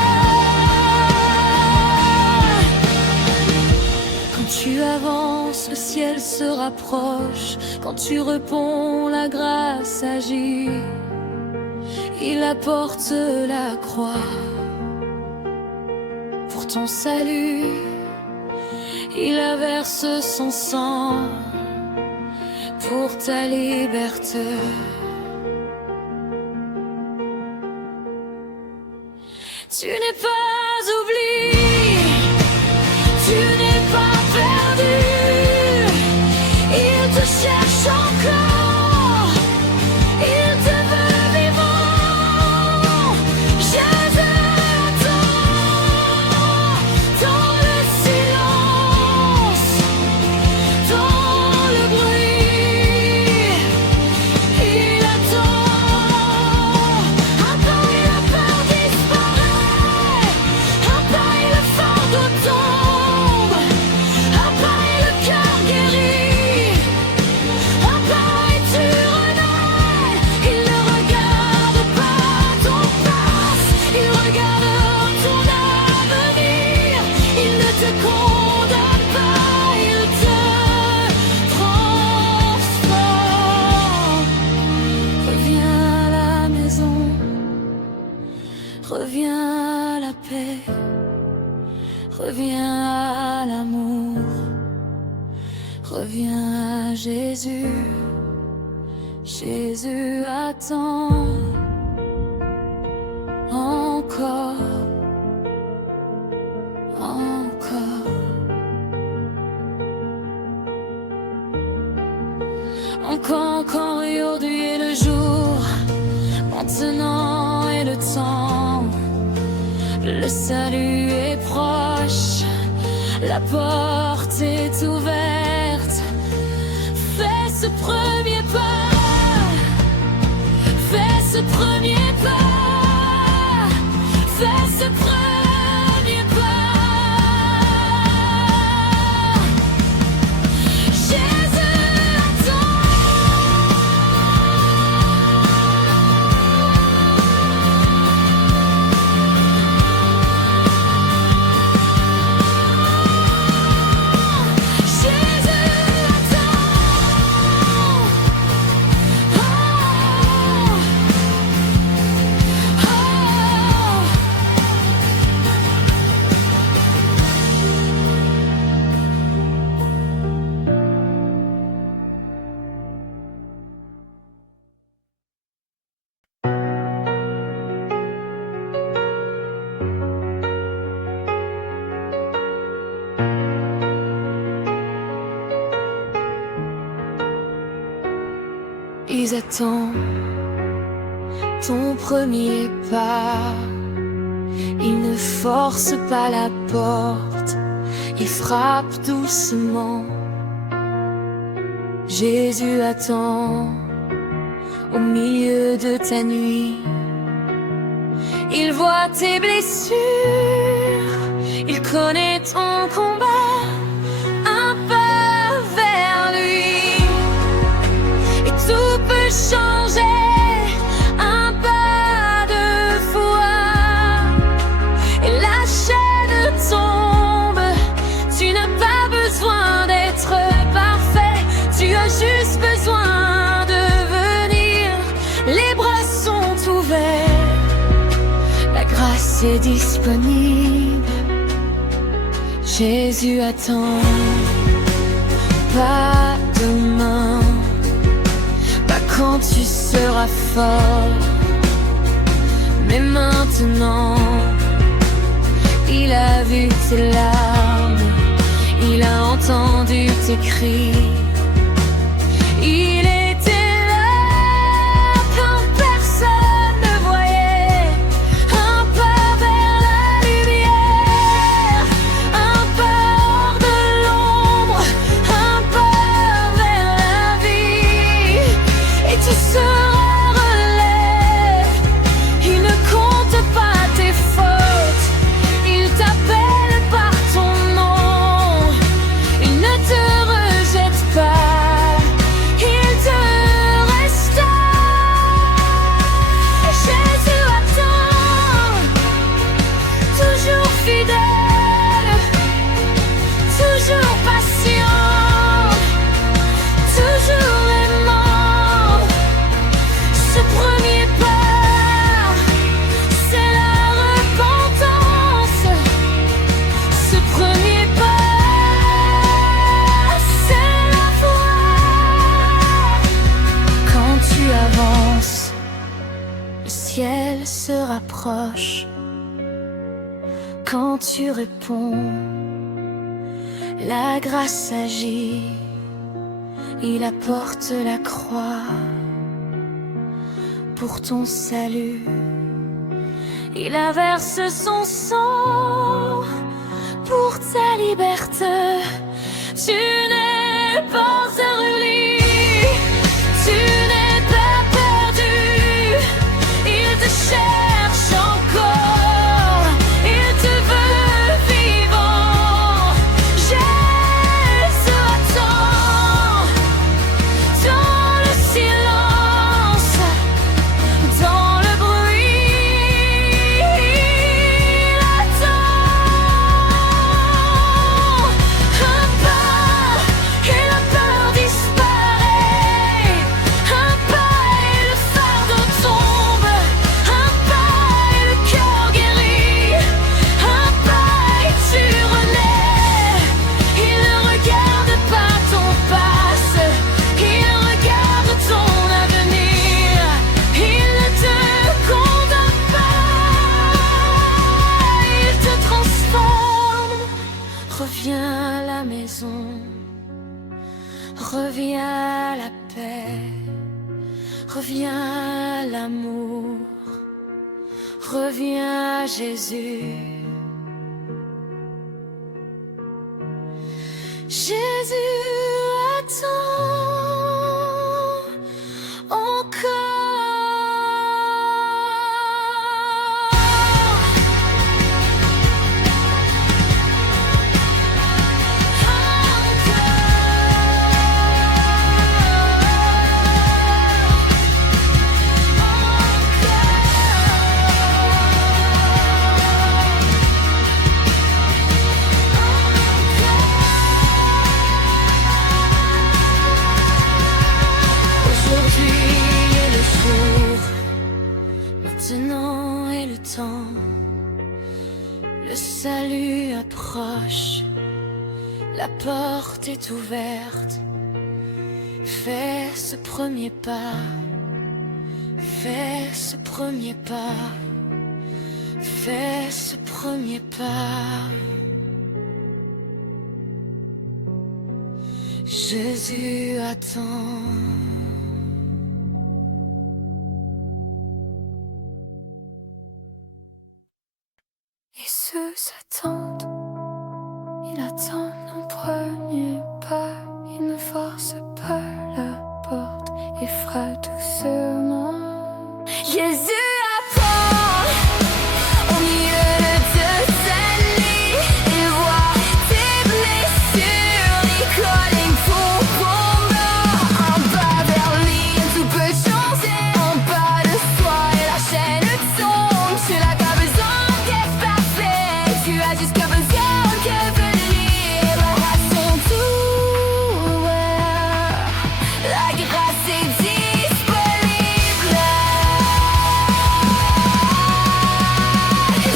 Quand tu avances, le ciel se rapproche. Quand tu réponds, la grâce agit. Il apporte la croix pour ton salut. Il a versé son sang pour ta liberté. Tu n'es pas oublié, tu n'es pas perdu. Il te cherche encore, il te veut vivant. Jésus attend dans le silence, dans le bruit. Il attend. Un pas et la peur disparaît, un pas et le fardeau tombe, un pas et le cœur guérit, un pas et tu renais. Il ne regarde pas ton passé, il regarde ton avenir. Il ne te condamne pas, il te transforme. Reviens à la maison, reviens à la paix, reviens à l'amour, reviens à Jésus. Jésus attend encore, encore. Encore aujourd'hui est le jour, maintenant est le temps. Le salut est proche, la porte est ouverte. Fais ce premier pas, fais ce premier pas, fais ce premier pas. Jésus attend. Jésus attend ton premier pas. Il ne force pas la porte, il frappe doucement. Jésus attend au milieu de ta nuit. Il voit tes blessures, il connaît ton combat. Un pas vers lui et tout peut changer. Un pas de foi et la chaîne tombe. Tu n'as pas besoin d'être parfait, tu as juste besoin de venir. Les bras sont ouverts, la grâce est disponible. Jésus attend, pas demain, pas quand tu seras fort, mais maintenant. Il a vu tes larmes, il a entendu tes cris. Il était là quand personne ne voyait. Un pas vers la lumière, un pas hors de l'ombre, un pas vers la vie. Et tu seras relève. Il ne compte pas tes fautes, il t'appelle par ton nom. Il ne te rejette pas, il te restaure. Jésus attend, toujours fidèle, toujours patient, toujours aimant. Ce premier pas, c'est la repentance. Ce premier pas, c'est la foi. Quand tu avances, le ciel se rapproche. Quand tu réponds, la grâce agit. Il apporte la croix pour ton salut. Il averse son sang pour ta liberté. Tu n'es pas erruli, tu n'es pas perdu. Il te cherche encore, il te veut vivant. Jésus attend dans le silence, dans le bruit. Il attend un pas et la peur disparaît. Un pas et le fardeau tombe. Un pas et le cœur guérit. Un pas et tu renais. Il ne regarde pas ton passé, il regarde ton avenir. Il ne te condamne pas, il te transforme. Reviens à la maison, reviens à la paix, reviens à l'amour, reviens à Jésus. Jésus attend aujourd'hui est le jour, maintenant est le temps. Le salut approche, la porte est ouverte. Fais ce premier pas, fais ce premier pas, fais ce premier pas. Jésus attend. tous attendent. Il attend mon premier pas. Il ne force pas la porte et frappe doucement. Jésus attend au milieu de ta nuit. Il voit tes blessures, il colle une bombe. Un pas vers lui, tout peut changer. Un pas de soi et la chaîne tombe. Tu n'as qu'à besoin d'être parfait. Tu as juste qu'à besoin que venir à son tour. La grâce est disponible.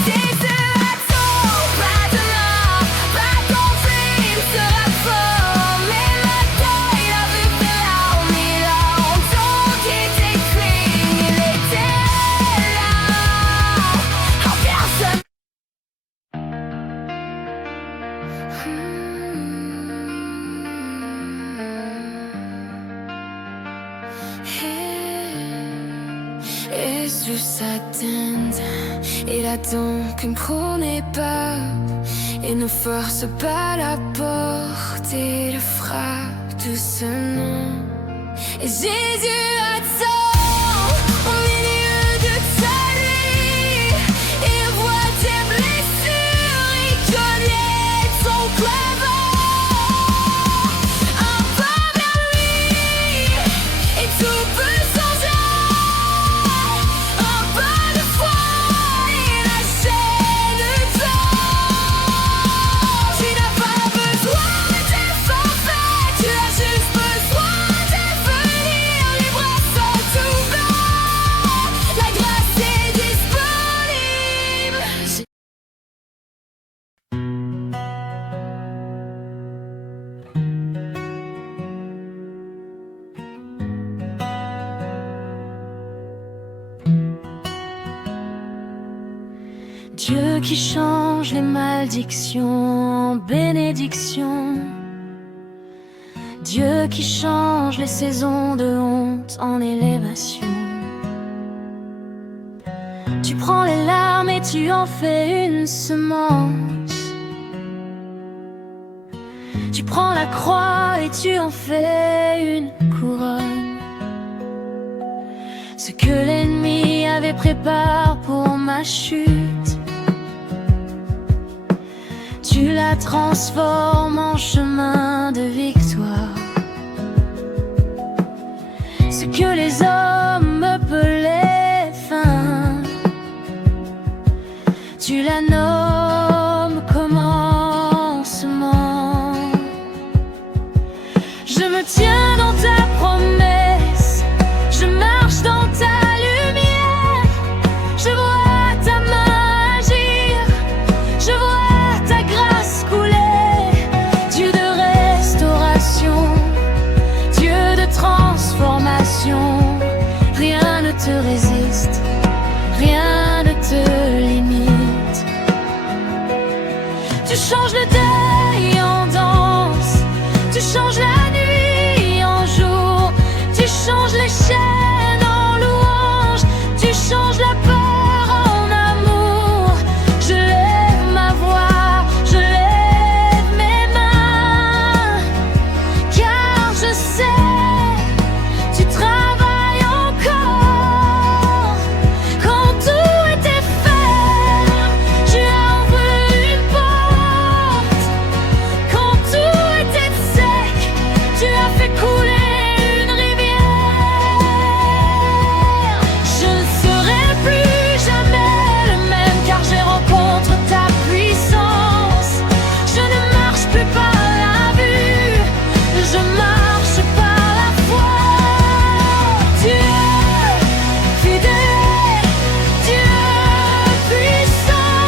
Jésus attend, pas demain, pas ton film sera fort. Mais maintenant il a vu tes larmes, il a entendu tes cris. Il était là, en personne. Jésus attend, il attend que ne prenez pas et ne force pas la porte et le frappe doucement. Et Jésus attend au milieu de ta nuit. Il voit tes blessures, il connaît ton clavard. Un pas vers lui et tout peut changer. Un pas de foi et la chaîne tombe. Tu n'as pas besoin d'être parfait, tu as juste besoin de venir libre à son tour. La grâce est disponible. Dieu qui change les malédictions en bénédictions. Dieu qui change les saisons de honte en élévation. Tu prends les larmes et tu en fais une semence. Tu prends la croix et tu en fais une couronne. Ce que l'ennemi avait préparé pour ma chute, tu la transformes en chemin de victoire. Ce que les hommes appelaient fin, tu la nommes commencement. Je me tiens dans ta promesse, je marche dans ta lumière. Je vois ta main agir, je vois ta grâce couler. Dieu de restauration, Dieu de transformation. Rien ne te résiste, rien ne te limite. Tu changes le deuil en danse, tu changes la nuit en jour, tu changes les chaînes en louange, tu changes la peur en amour. Je lève ma voix, je lève mes mains, car je sais, tu travailles encore. Quand tout était ferme, tu as ouvert une porte. Quand tout était sec, tu as fait couler une rivière. Je ne serai plus jamais le même, car j'ai rencontré ta puissance. Je ne marche plus par la vue, je marche par la foi. Dieu fidèle, Dieu puissant,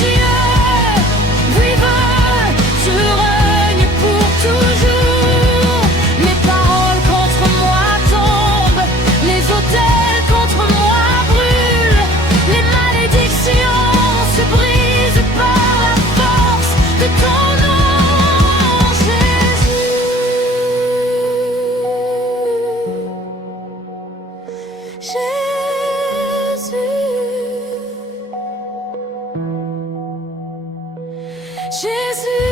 Dieu vivant, tu règnes pour toujours. Les paroles contre moi tombent, les autels contre moi brûlent. Les malédictions se brisent par la force de ton nom, Jésus. Jésus. Jésus.